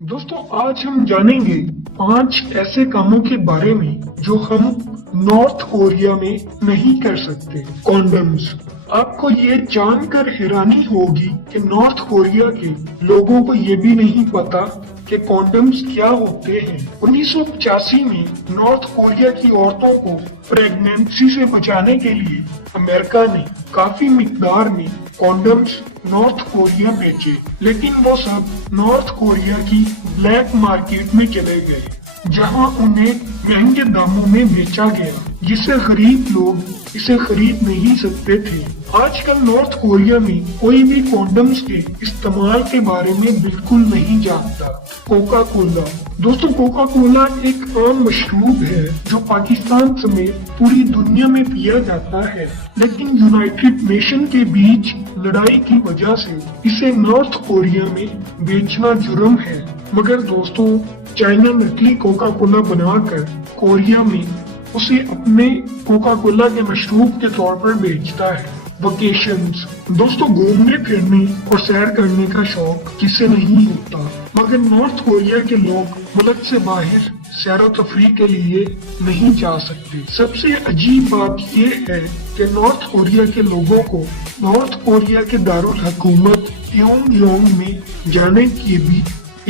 दोस्तों आज हम जानेंगे 5 ऐसे कामों के बारे में जो हम नॉर्थ कोरिया में नहीं कर सकते। कॉन्डम्स। आपको ये जानकर हैरानी होगी कि नॉर्थ कोरिया के लोगों को ये भी नहीं पता कि कॉन्डम्स क्या होते हैं। 1985 में नॉर्थ कोरिया की औरतों को प्रेगनेंसी से बचाने के लिए अमेरिका ने काफी मिकदार में कॉन्डम्स नॉर्थ कोरिया बेचे, लेकिन वो सब नॉर्थ कोरिया की ब्लैक मार्केट में चले गए, जहां उन्हें महंगे दामों में बेचा गया, जिसे गरीब लोग इसे खरीद नहीं सकते थे। आजकल नॉर्थ कोरिया में कोई भी कॉन्डम्स के इस्तेमाल के बारे में बिल्कुल नहीं जानता। Coca Cola. दोस्तों कोका कोला एक आम मशरूब है जो पाकिस्तान समेत पूरी दुनिया में पिया जाता है, लेकिन यूनाइटेड नेशन के बीच लड़ाई की वजह से इसे नॉर्थ कोरिया में बेचना जुर्म है। मगर दोस्तों चाइना नकली कोका कोला बनाकर कोरिया में उसे अपने कोका कोला के मशरूब के तौर पर बेचता है। वेकेशंस। दोस्तों घूमने फिरने और सैर करने का शौक किसे नहीं होता, मगर नॉर्थ कोरिया के लोग मुल्क से बाहर सैर तफरी के लिए नहीं जा सकते। सबसे अजीब बात ये है कि नॉर्थ कोरिया के लोगों को नॉर्थ कोरिया के दारुल हुकूमत प्योंगयांग में जाने की भी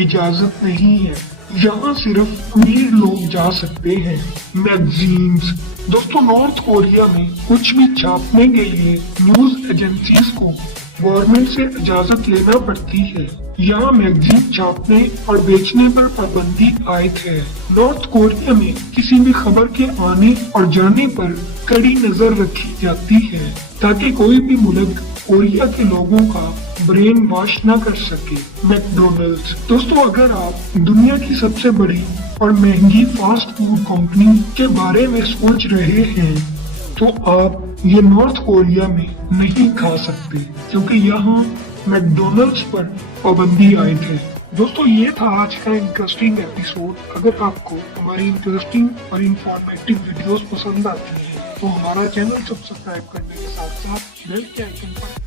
इजाजत नहीं है। यहाँ सिर्फ अमीर लोग जा सकते हैं। मैगजीन्स। दोस्तों नॉर्थ कोरिया में कुछ भी छापने के लिए न्यूज एजेंसीज को गवर्नमेंट से इजाजत लेना पड़ती है। यहाँ मैगजीन छापने और बेचने पर पाबंदी आयद है। नॉर्थ कोरिया में किसी भी खबर के आने और जाने पर कड़ी नजर रखी जाती है, ताकि कोई भी मुल्क कोरिया के लोगों का ब्रेन वॉश न कर सके। मैकडोनल्ड्स। दोस्तों अगर आप दुनिया की सबसे बड़ी और महंगी फास्ट फूड कंपनी के बारे में सोच रहे हैं तो आप ये नॉर्थ कोरिया में नहीं खा सकते, क्योंकि यहाँ मैकडोनल्ड्स पर पाबंदी आयद है। दोस्तों ये था आज का इंटरेस्टिंग एपिसोड। अगर आपको हमारी इंटरेस्टिंग और इंफॉर्मेटिव वीडियोस पसंद आती है तो हमारा चैनल सब्सक्राइब करने के साथ साथ बेल के आइकन पर